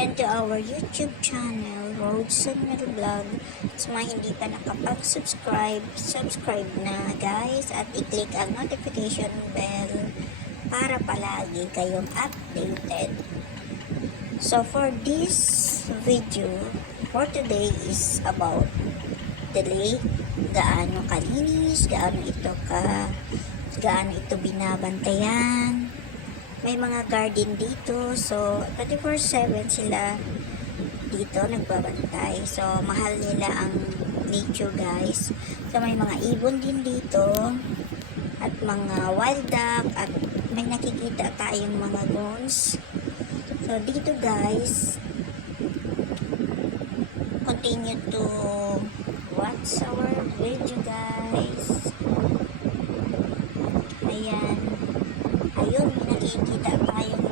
again to our YouTube channel, Road Sunmil Vlog. Sa mga hindi pa nakapag-subscribe, subscribe na guys at i-click ang notification bell para palagi kayong updated. So for this video, for today is about the lake, gaano kalinis, gaano ito binabantayan. May mga garden dito, so 24/7 sila dito nagbabantay. So mahal nila ang nature guys. So may mga ibon din dito at mga wild duck at may nakikita tayong mga goons. So dito guys, continue to watch our video guys. Ayan. Ayun, may nakikita tayong